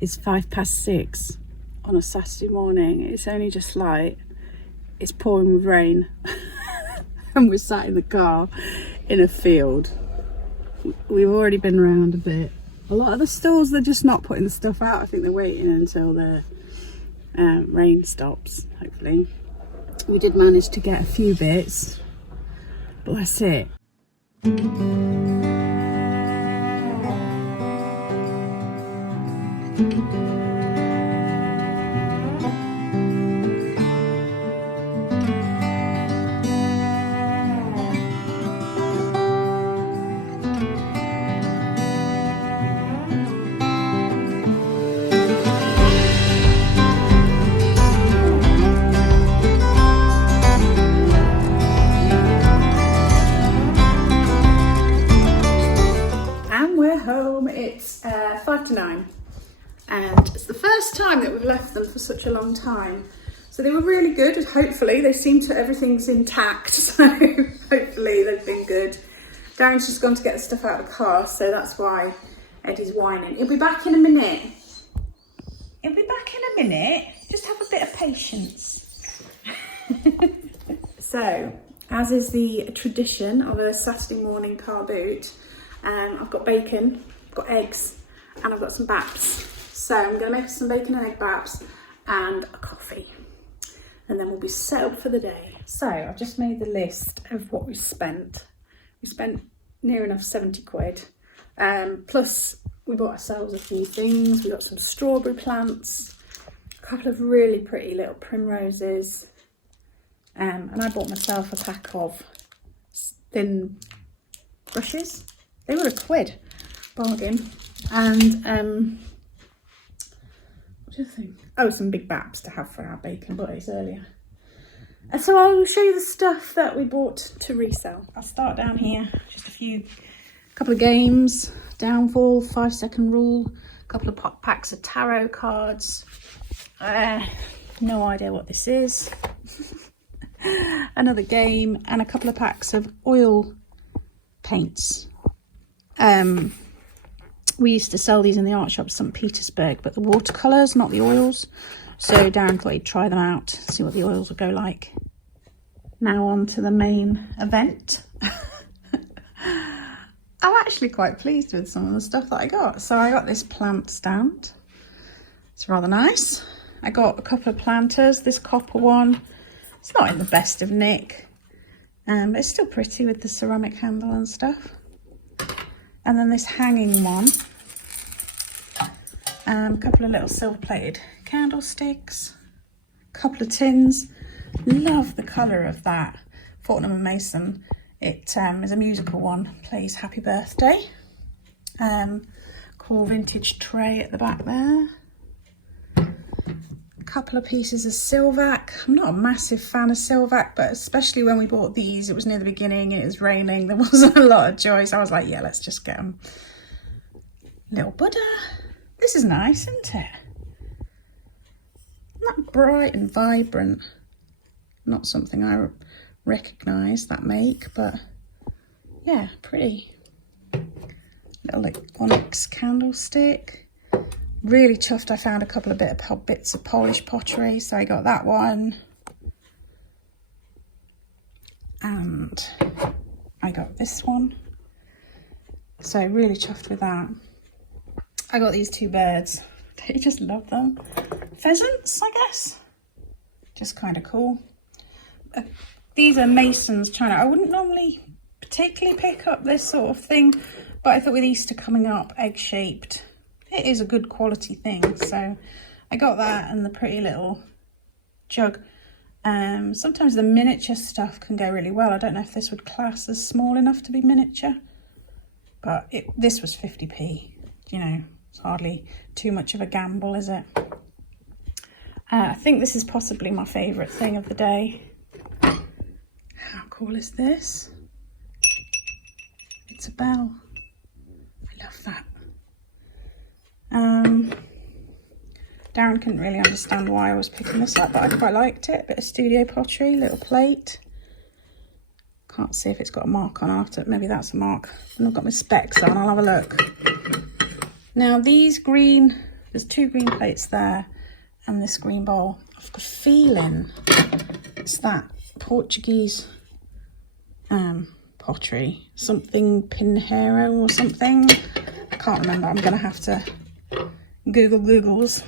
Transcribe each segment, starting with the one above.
It's 6:05 on a Saturday morning. It's only just light. It's pouring with rain and we're sat in the car in a field. We've already been around a bit. A lot of the stores, they're just not putting the stuff out. I think they're waiting until the rain stops, hopefully. We did manage to get a few bits. Bless it. Home. It's 8:55 and it's the first time that we've left them for such a long time, so they were really good. Hopefully they seem to, everything's intact, so hopefully they've been good. Darren's just gone to get the stuff out of the car, so that's why Eddie's whining. He'll be back in a minute. Just have a bit of patience. So, as is the tradition of a Saturday morning car boot, I've got bacon, I've got eggs, and I've got some baps. So I'm going to make us some bacon and egg baps and a coffee, and then we'll be set up for the day. So I've just made the list of what we spent. We spent near enough 70 quid. Plus we bought ourselves a few things. We got some strawberry plants, a couple of really pretty little primroses, and I bought myself a pack of thin brushes. They were £1, bargain. And what do you think? Oh, some big baps to have for our bacon butties earlier. And so I'll show you the stuff that we bought to resell. I'll start down here, just a couple of games, Downfall, 5-second rule, a couple of packs of tarot cards. No idea what this is. Another game, and a couple of packs of oil paints. We used to sell these in the art shop St. Petersburg, but the watercolours, not the oils. So Darren thought he'd try them out, see what the oils would go like. Now on to the main event. I'm actually quite pleased with some of the stuff that I got. So I got this plant stand. It's rather nice. I got a couple of planters, this copper one. It's not in the best of nick, but it's still pretty with the ceramic handle and stuff. And then this hanging one, a couple of little silver plated candlesticks, a couple of tins. Love the colour of that Fortnum & Mason. It is a musical one, plays Happy Birthday. Cool vintage tray at the back there. A couple of pieces of Silvac. I'm not a massive fan of Silvac, but especially when we bought these, it was near the beginning, it was raining, there wasn't a lot of choice. I was like, yeah, let's just get them. Little Buddha. This is nice, isn't it? Not bright and vibrant. Not something I recognise, that make, but yeah, pretty. little like onyx candlestick. Really chuffed I found a couple of bits of Polish pottery, so I got that one. And I got this one. So really chuffed with that. I got these two birds. I just love them. Pheasants, I guess. Just kind of cool. These are Mason's China. I wouldn't normally particularly pick up this sort of thing, but I thought with Easter coming up, egg-shaped, it is a good quality thing. So I got that and the pretty little jug. Sometimes the miniature stuff can go really well. I don't know if this would class as small enough to be miniature, but this was 50p. You know, it's hardly too much of a gamble, is it? I think this is possibly my favourite thing of the day. How cool is this? It's a bell. I love that. Darren couldn't really understand why I was picking this up, but I quite liked it. Bit of studio pottery, little plate. Can't see if it's got a mark on after. Maybe that's a mark. And I've got my specs on. I'll have a look. Now these green, there's two green plates there, and this green bowl. I've got a feeling it's that Portuguese pottery, something Pinheiro or something. I can't remember. I'm going to have to Googles.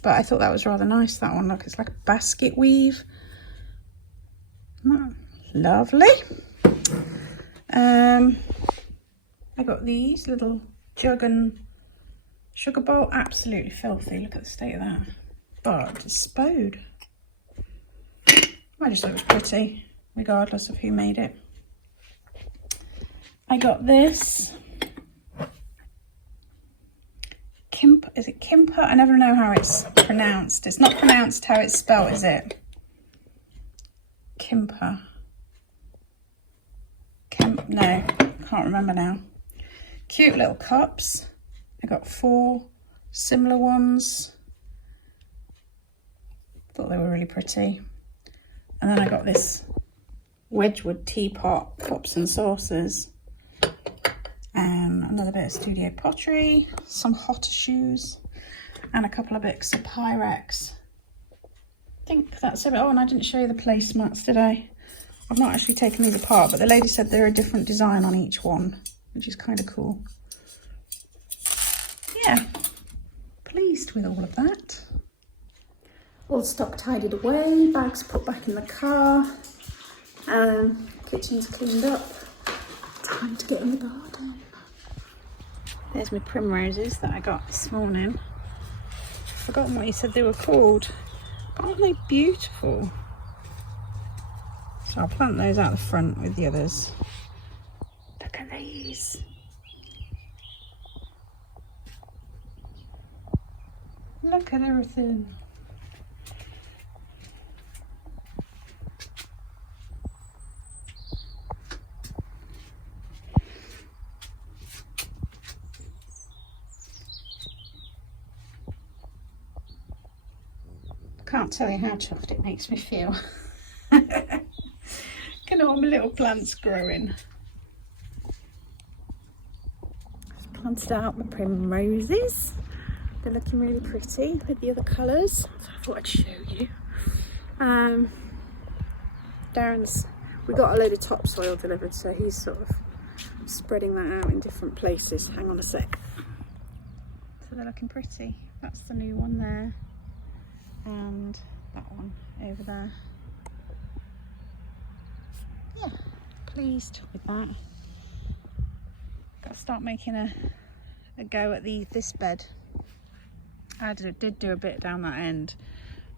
But I thought that was rather nice, that one. Look, it's like a basket weave. Oh, lovely. I got these little jug and sugar bowl. Absolutely filthy. Look at the state of that. But it's spode. I just thought it was pretty, regardless of who made it. I got this. Is it Kimper? I never know how it's pronounced. It's not pronounced how it's spelled, is it? Kimper. No, can't remember now. Cute little cups. I got 4 similar ones. Thought they were really pretty. And then I got this Wedgwood teapot, cups and saucers. Another bit of studio pottery, some hotter shoes, and a couple of bits of Pyrex. I think that's it. Oh, and I didn't show you the placemats, did I? I've not actually taken these apart, but the lady said they're a different design on each one, which is kind of cool. Yeah, pleased with all of that. All the stock tidied away, bags put back in the car, kitchen's cleaned up. Time to get in the garden. There's my primroses that I got this morning. I've forgotten what you said they were called. But aren't they beautiful? So I'll plant those out the front with the others. Look at these. Look at everything. Can't tell you how chuffed it makes me feel. Look at all my little plants growing. I've planted out my primroses. They're looking really pretty with the other colours. So I thought I'd show you. Darren's, we got a load of topsoil delivered, so he's sort of spreading that out in different places. Hang on a sec. So they're looking pretty. That's the new one there. And that one over there. Yeah, pleased with that. Got to start making a go at this bed. I did do a bit down that end,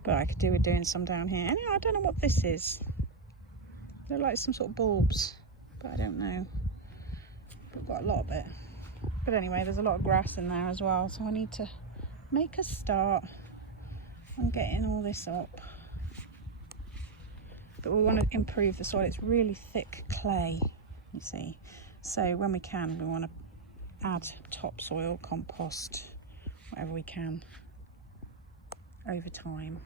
but I could do with doing some down here. Anyway, I don't know what this is. They're like some sort of bulbs, but I don't know. I've got a lot of it. But anyway, there's a lot of grass in there as well, so I need to make a start on getting all this up. But we want to improve the soil. It's really thick clay, you see. So when we can, we want to add topsoil, compost, whatever we can over time.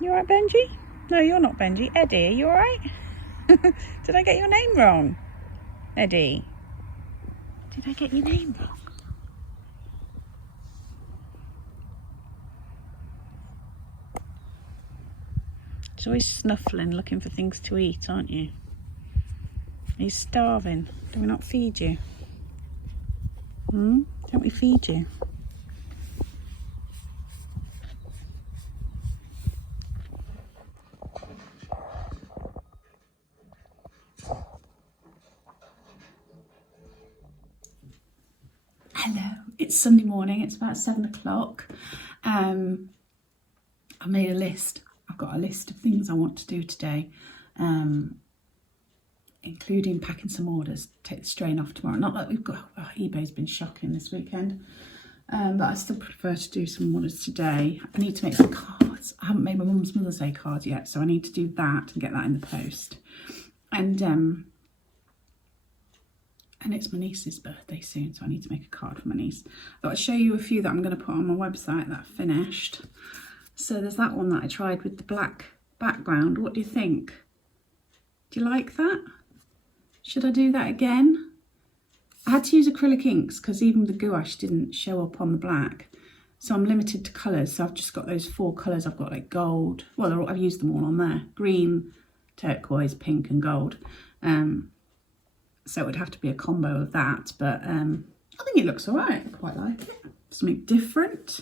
You alright, Benji? No, you're not Benji. Eddie, are you alright? Did I get your name wrong? Eddie? Did I get your name wrong? She's always snuffling, looking for things to eat, aren't you? Are you starving? Do we not feed you? Don't we feed you? Hello, it's Sunday morning, it's about 7 o'clock. I made a list. I've got a list of things I want to do today, including packing some orders to take the strain off tomorrow. Not that we've got, eBay's been shocking this weekend, but I still prefer to do some orders today. I need to make some cards. I haven't made my mum's Mother's Day card yet, so I need to do that and get that in the post. And it's my niece's birthday soon, so I need to make a card for my niece. I thought I'd show you a few that I'm going to put on my website that I finished. So there's that one that I tried with the black background. What do you think? Do you like that? Should I do that again? I had to use acrylic inks because even the gouache didn't show up on the black. So I'm limited to colours. So I've just got those 4 colours. I've got like gold. Well, I've used them all on there. Green, turquoise, pink and gold. So it would have to be a combo of that. But I think it looks all right. I quite like it. Something different.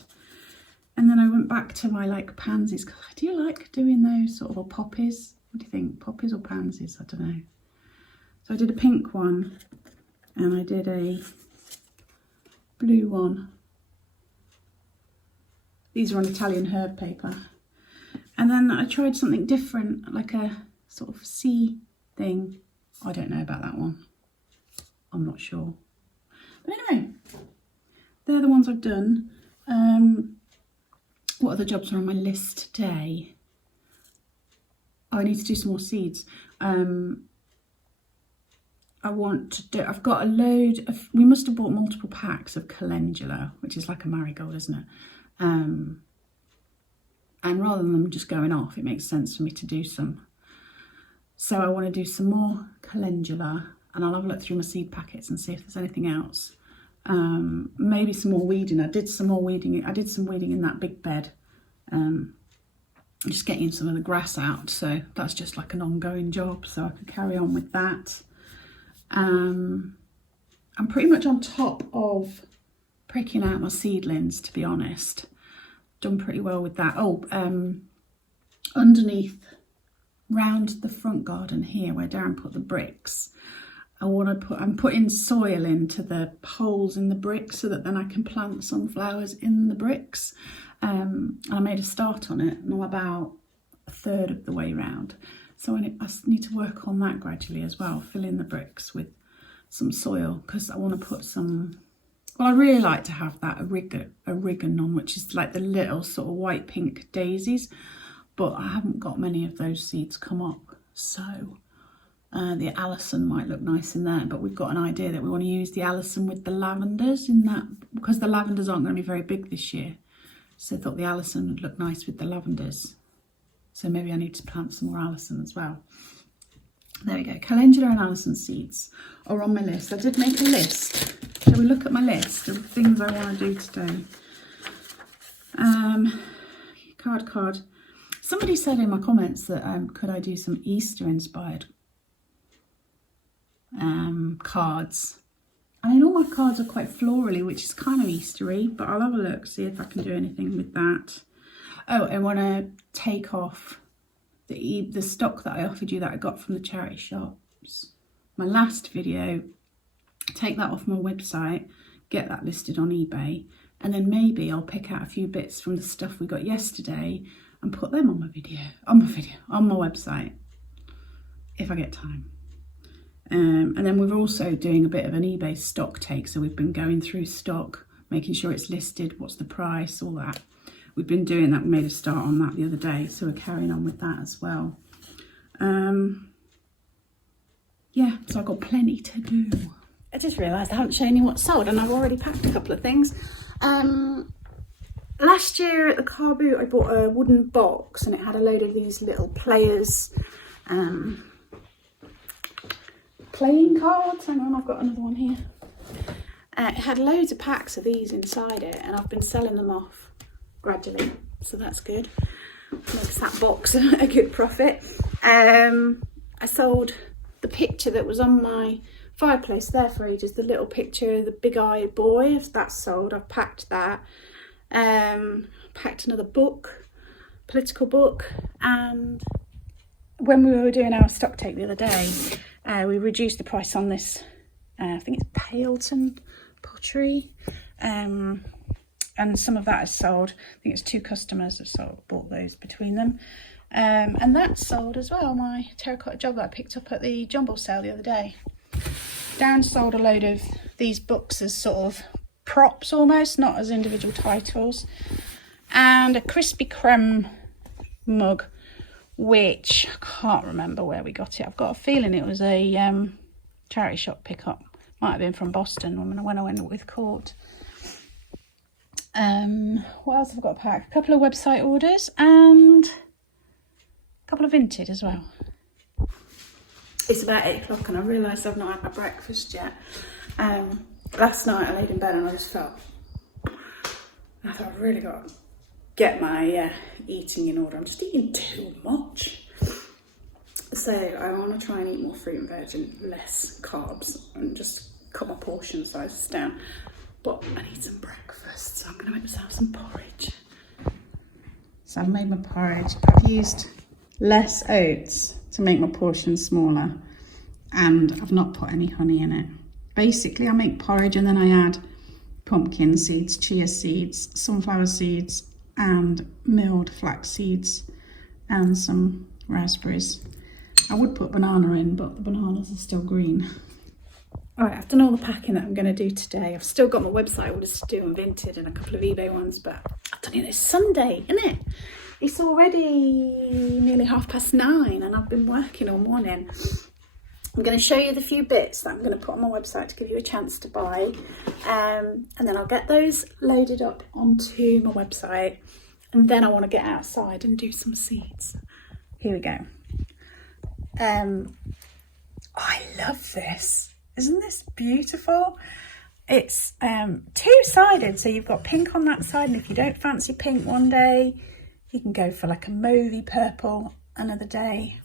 And then I went back to my like pansies because I do like doing those sort of, or poppies. What do you think? Poppies or pansies? I don't know. So I did a pink one and I did a blue one. These are on Italian herb paper. And then I tried something different, like a sort of sea thing. I don't know about that one. I'm not sure. But anyway, they're the ones I've done. What other jobs are on my list today? Oh, I need to do some more seeds. I want to do, I've got a load of, we must have bought multiple packs of calendula, which is like a marigold, isn't it? And rather than them just going off, it makes sense for me to do some. So I want to do some more calendula, and I'll have a look through my seed packets and see if there's anything else. Maybe some more weeding. I did some more weeding. I did some weeding in that big bed. Just getting some of the grass out. So that's just like an ongoing job. So I could carry on with that. I'm pretty much on top of pricking out my seedlings, to be honest. Done pretty well with that. Oh, underneath, round the front garden here where Darren put the bricks, I'm putting soil into the holes in the bricks so that then I can plant sunflowers in the bricks. I made a start on it and I'm about a third of the way round. So I need to work on that gradually as well, fill in the bricks with some soil because I want to put some, well, I really like to have that oregano, which is like the little sort of white pink daisies, but I haven't got many of those seeds come up. So the Alison might look nice in there, but we've got an idea that we want to use the Alison with the lavenders in that, because the lavenders aren't going to be very big this year. So I thought the Alison would look nice with the lavenders. So maybe I need to plant some more Alison as well. There we go. Calendula and Alison seeds are on my list. I did make a list. Shall we look at my list of things I want to do today? Card. Somebody said in my comments that could I do some Easter inspired cards. I mean, all my cards are quite florally, which is kind of Eastery, but I'll have a look, see if I can do anything with that. Oh, I want to take off the stock that I offered you that I got from the charity shops. My last video, take that off my website, get that listed on eBay, and then maybe I'll pick out a few bits from the stuff we got yesterday and put them on my website, if I get time. And then we're also doing a bit of an eBay stock take. So we've been going through stock, making sure it's listed, what's the price, all that. We've been doing that. We made a start on that the other day. So we're carrying on with that as well. Yeah, so I've got plenty to do. I just realised I haven't shown you what's sold and I've already packed a couple of things. Last year at the car boot, I bought a wooden box and it had a load of these little players, playing cards. Hang on, I've got another one here. It had loads of packs of these inside it and I've been selling them off gradually, so that's good. makes that box a good profit. I sold the picture that was on my fireplace there for ages, the little picture of the big-eyed boy. That's sold. I've packed that. Packed another book, political book, and when we were doing our stock take the other day, we reduced the price on this, I think it's Paleton pottery, and some of that is sold. I think it's 2 customers that bought those between them. And that's sold as well, my terracotta jug that I picked up at the jumble sale the other day. Darren sold a load of these books as sort of props almost, not as individual titles. And a Krispy Kreme mug, which I can't remember where we got it. I've got a feeling it was a charity shop pickup. Might have been from Boston when I went with Court. What else have I got to pack? A couple of website orders and a couple of Vinted as well. It's about 8 o'clock and I realised I've not had my breakfast yet. Last night I laid in bed and I just felt, I thought I've really got to get my eating in order. I'm just eating too much. So I want to try and eat more fruit and veg and less carbs and just cut my portion sizes down. But I need some breakfast, so I'm going to make myself some porridge. So I've made my porridge. I've used less oats to make my portion smaller, and I've not put any honey in it. Basically, I make porridge and then I add pumpkin seeds, chia seeds, sunflower seeds, and milled flax seeds, and some raspberries. I would put banana in, but the bananas are still green. All right, I've done all the packing that I'm going to do today. I've still got my website orders to do on Vinted and a couple of eBay ones, but I've done it. It's Sunday, isn't it? It's already nearly 9:30 and I've been working all morning. I'm going to show you the few bits that I'm going to put on my website to give you a chance to buy. And then I'll get those loaded up onto my website. And then I want to get outside and do some seeds. Here we go. I love this. Isn't this beautiful? It's 2-sided, so you've got pink on that side, and if you don't fancy pink one day, you can go for like a mauvey purple another day.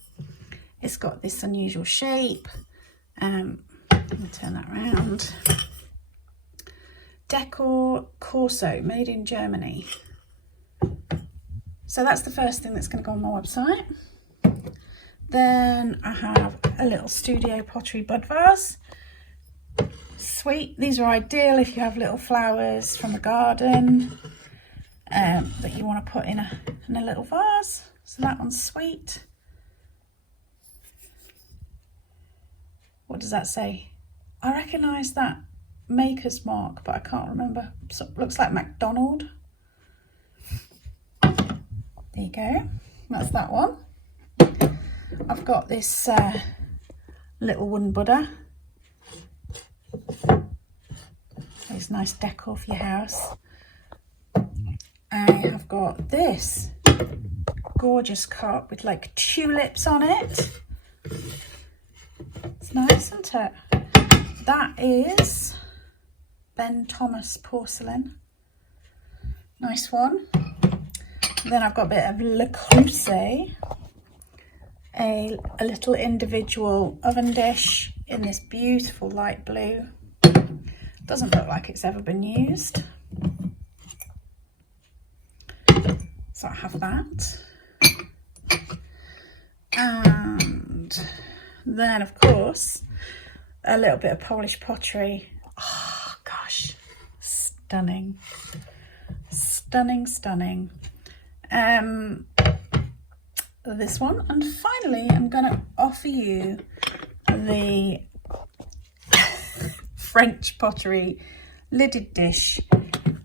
It's got this unusual shape. Let me turn that around. Decor Corso, made in Germany. So that's the first thing that's going to go on my website. Then I have a little studio pottery bud vase. Sweet. These are ideal if you have little flowers from the garden that you want to put in a little vase. So that one's sweet. What does that say? I recognise that maker's mark, but I can't remember. So it looks like McDonald. There you go. That's that one. I've got this little wooden Buddha. It's nice decor for your house. I have got this gorgeous cup with like tulips on it. It's nice, isn't it? That is Ben Thomas porcelain. Nice one. Then I've got a bit of Le Creuset, a little individual oven dish in this beautiful light blue. Doesn't look like it's ever been used. So I have that. And then, of course, a little bit of Polish pottery. Oh, gosh. Stunning. Stunning, stunning. This one. And finally, I'm going to offer you the French pottery lidded dish.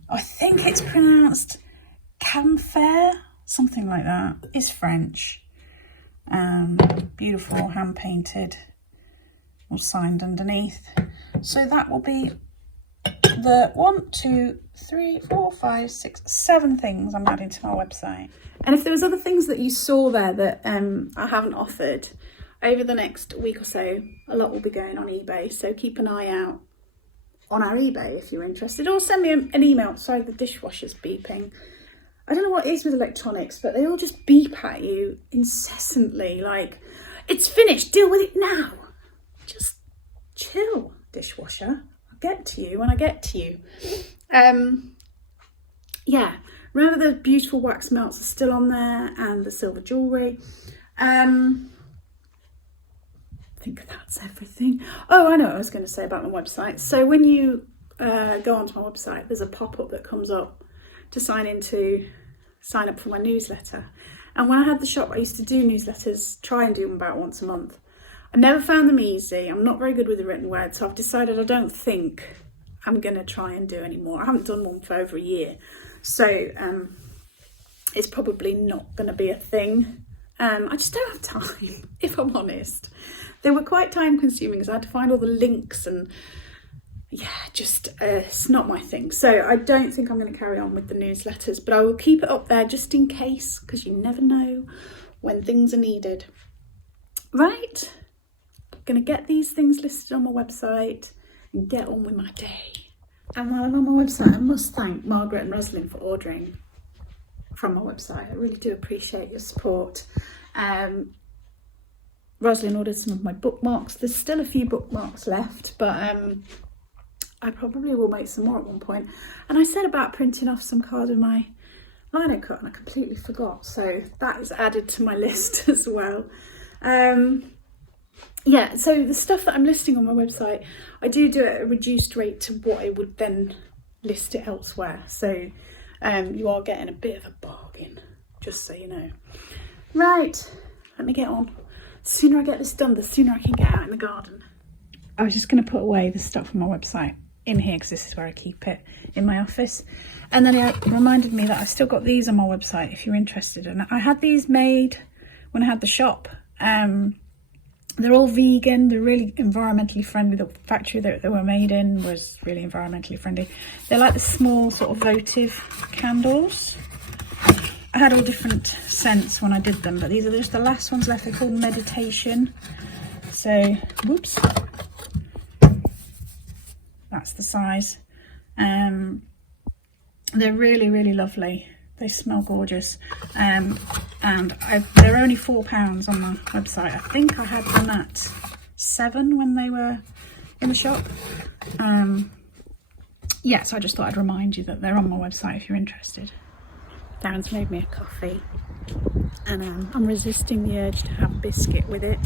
I think it's pronounced camphor, something like that. It's French. Beautiful, hand painted, or signed underneath. So that will be the 1, 2, 3, 4, 5, 6, 7 things I'm adding to my website. And if there was other things that you saw there that I haven't offered, over the next week or so, a lot will be going on eBay. So keep an eye out on our eBay if you're interested, or send me an email. Sorry, the dishwasher's beeping. I don't know what it is with electronics, but they all just beep at you incessantly, like, it's finished, deal with it now. Just chill, dishwasher. I'll get to you when I get to you. Yeah, remember the beautiful wax melts are still on there, and the silver jewellery. I think that's everything. Oh, I know what I was going to say about my website. So when you go onto my website, there's a pop-up that comes up to sign up for my newsletter. And when I had the shop, I used to do newsletters, try and do them about once a month. I never found them easy. I'm not very good with the written word, so I've decided I don't think I'm going to try and do any more. I haven't done one for over a year, so it's probably not going to be a thing. I just don't have time, if I'm honest. They were quite time consuming because I had to find all the links, and yeah, just it's not my thing. So I don't think I'm going to carry on with the newsletters, but I will keep it up there just in case, because you never know when things are needed. Right, I'm going to get these things listed on my website and get on with my day. And while I'm on my website, I must thank Margaret and Rosalind for ordering from my website. I really do appreciate your support. Rosalind ordered some of my bookmarks. There's still a few bookmarks left, but I probably will make some more at one point. And I said about printing off some cards with my lino cut, and I completely forgot. So that is added to my list as well. Yeah, so the stuff that I'm listing on my website, I do at a reduced rate to what I would then list it elsewhere. So you are getting a bit of a bargain, just so you know. Right, let me get on. The sooner I get this done, the sooner I can get out in the garden. I was just going to put away the stuff on my website in here, because this is where I keep it in my office. And then it reminded me that I still got these on my website if you're interested. And I had these made when I had the shop. They're all vegan. They're really environmentally friendly. The factory that they were made in was really environmentally friendly. They're like the small sort of votive candles. I had all different scents when I did them, but these are just the last ones left. They're called Meditation. So, whoops. That's the size. They're really, really lovely. They smell gorgeous. And they're only £4 on my website. I think I had them at £7 when they were in the shop. Yeah, so I just thought I'd remind you that they're on my website if you're interested. Darren's made me a coffee, and I'm resisting the urge to have a biscuit with it.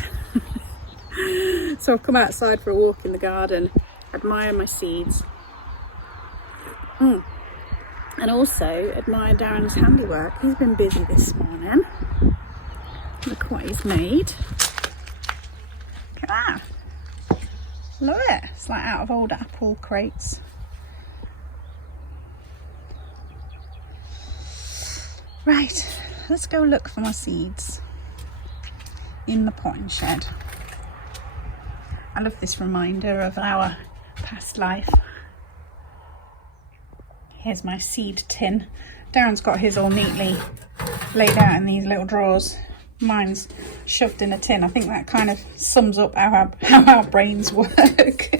So I've come outside for a walk in the garden, admire my seeds, and also admire Darren's handiwork. He's been busy this morning. Look what he's made. Look at that. Love it. It's like out of old apple crates. Right, let's go look for my seeds in the potting shed. I love this reminder of our past life. Here's my seed tin. Darren's got his all neatly laid out in these little drawers. Mine's shoved in a tin. I think that kind of sums up how our brains work.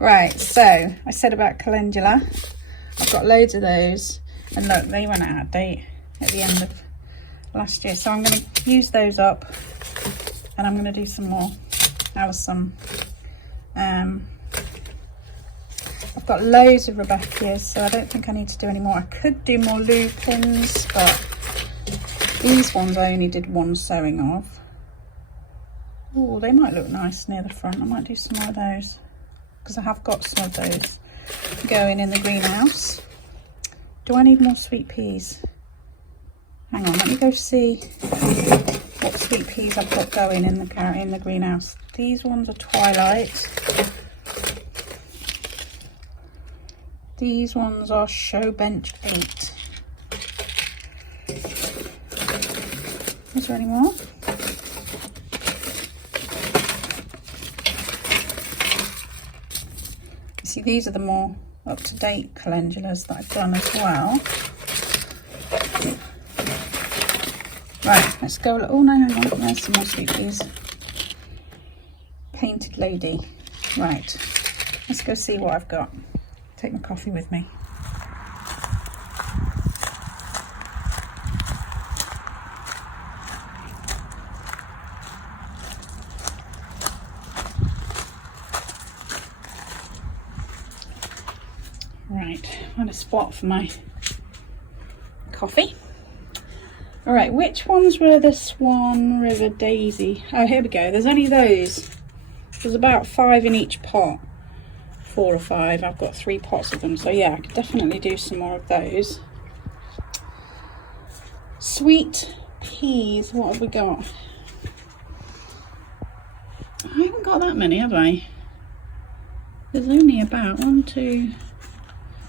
Right, so I said about calendula. I've got loads of those. And look, they went out of date at the end of last year. So I'm going to use those up, and I'm going to do some more. That was some. I've got loads of Rebecca's, so I don't think I need to do any more. I could do more lupins, but these ones I only did one sowing of. Oh, they might look nice near the front. I might do some more of those, because I have got some of those going in the greenhouse. Do I need more sweet peas? Hang on, let me go see what sweet peas I've got going in the greenhouse. These ones are Twilight. These ones are Show Bench 8. Is there any more? You see, these are the more up-to-date calendulas that I've done as well. Right, let's go. Oh no, hang on, there's some more sweet peas. Painted Lady. Right, let's go see what I've got. Take my coffee with me. find a spot for my coffee. All right, which ones were the Swan River Daisy? Oh, here we go. There's only those. There's about 5 in each pot. 4 or 5. I've got 3 pots of them. So yeah, I could definitely do some more of those. Sweet peas. What have we got? I haven't got that many, have I? There's only about 1, 2,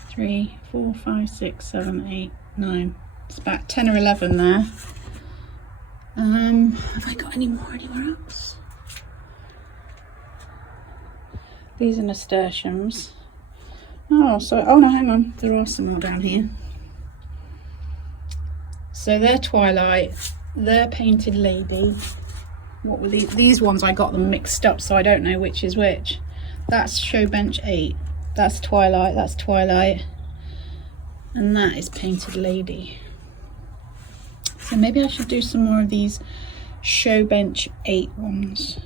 3, 4, 5, 6, 7, 8, 9. It's about 10 or 11 there. Have I got any more anywhere else? These are nasturtiums. Oh, no, hang on. There are some more down here. So they're Twilight. They're Painted Lady. What were these? These ones I got them mixed up, so I don't know which is which. That's Show Bench 8. That's Twilight. That's Twilight. And that is Painted Lady. So maybe I should do some more of these Show Bench 8 ones.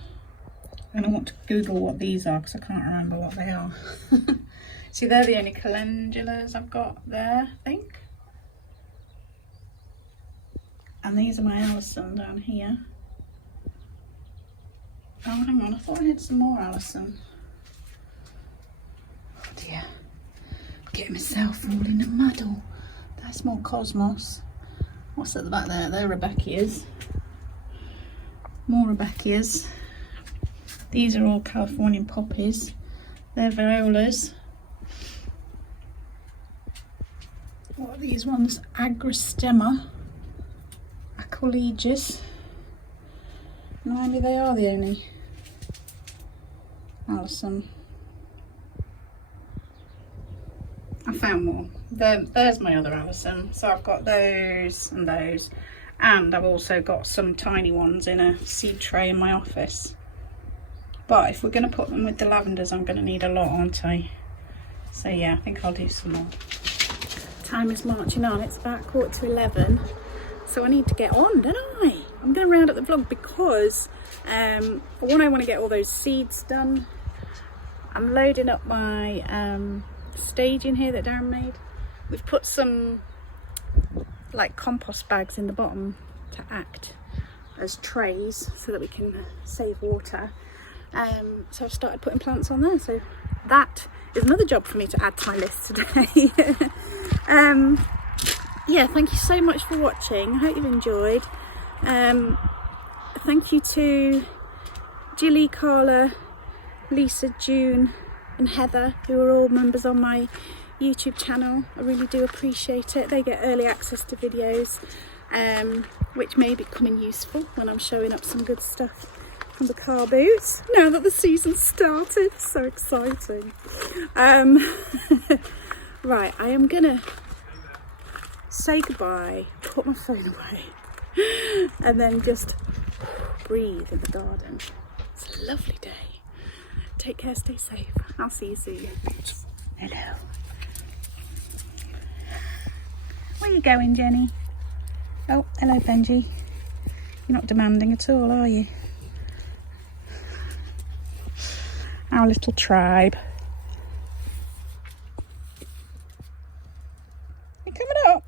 And I want to Google what these are because I can't remember what they are. See, they're the only calendulas I've got there, I think. And these are my Alison down here. Oh, hang on, I thought I had some more Alison. Oh dear. I'm getting myself all in a muddle. That's more Cosmos. What's at the back there? They're Rebecca's. More Rebecca's. These are all Californian poppies. They're violas. What are these ones? Agrostemma. Acollegius. Maybe they are the only Alison. I found more. There's my other Alison. So I've got those and those. And I've also got some tiny ones in a seed tray in my office. But if we're going to put them with the lavenders, I'm going to need a lot, aren't I? So yeah, I think I'll do some more. Time is marching on. It's about 11:15. So I need to get on, don't I? I'm going to round up the vlog because I want to get all those seeds done. I'm loading up my stage in here that Darren made. We've put some like compost bags in the bottom to act as trays so that we can save water. So I've started putting plants on there. So that is another job for me to add to my list today. Yeah, thank you so much for watching. I hope you've enjoyed. Thank you to Jilly, Carla, Lisa, June and Heather, who are all members on my YouTube channel. I really do appreciate it. They get early access to videos, which may be becoming useful when I'm showing up some good stuff from the car boots now that the season started. So exciting. Right, I am gonna say goodbye, put my phone away and then just breathe in the garden. It's a lovely day. Take care, stay safe. I'll see you soon. Hello. Where are you going, Jenny? Oh, hello, Benji. You're not demanding at all, are you? Our little tribe. You coming up?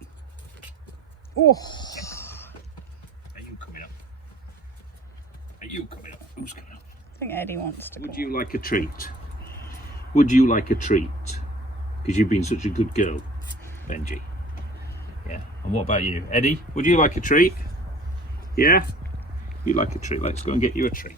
Oh. Are you coming up? Are you coming up? Who's coming up? I think Eddie wants to. Would you like a treat? Would you like a treat? Because you've been such a good girl, Benji. Yeah. And what about you, Eddie? Would you like a treat? Yeah? You like a treat? Let's go and get you a treat.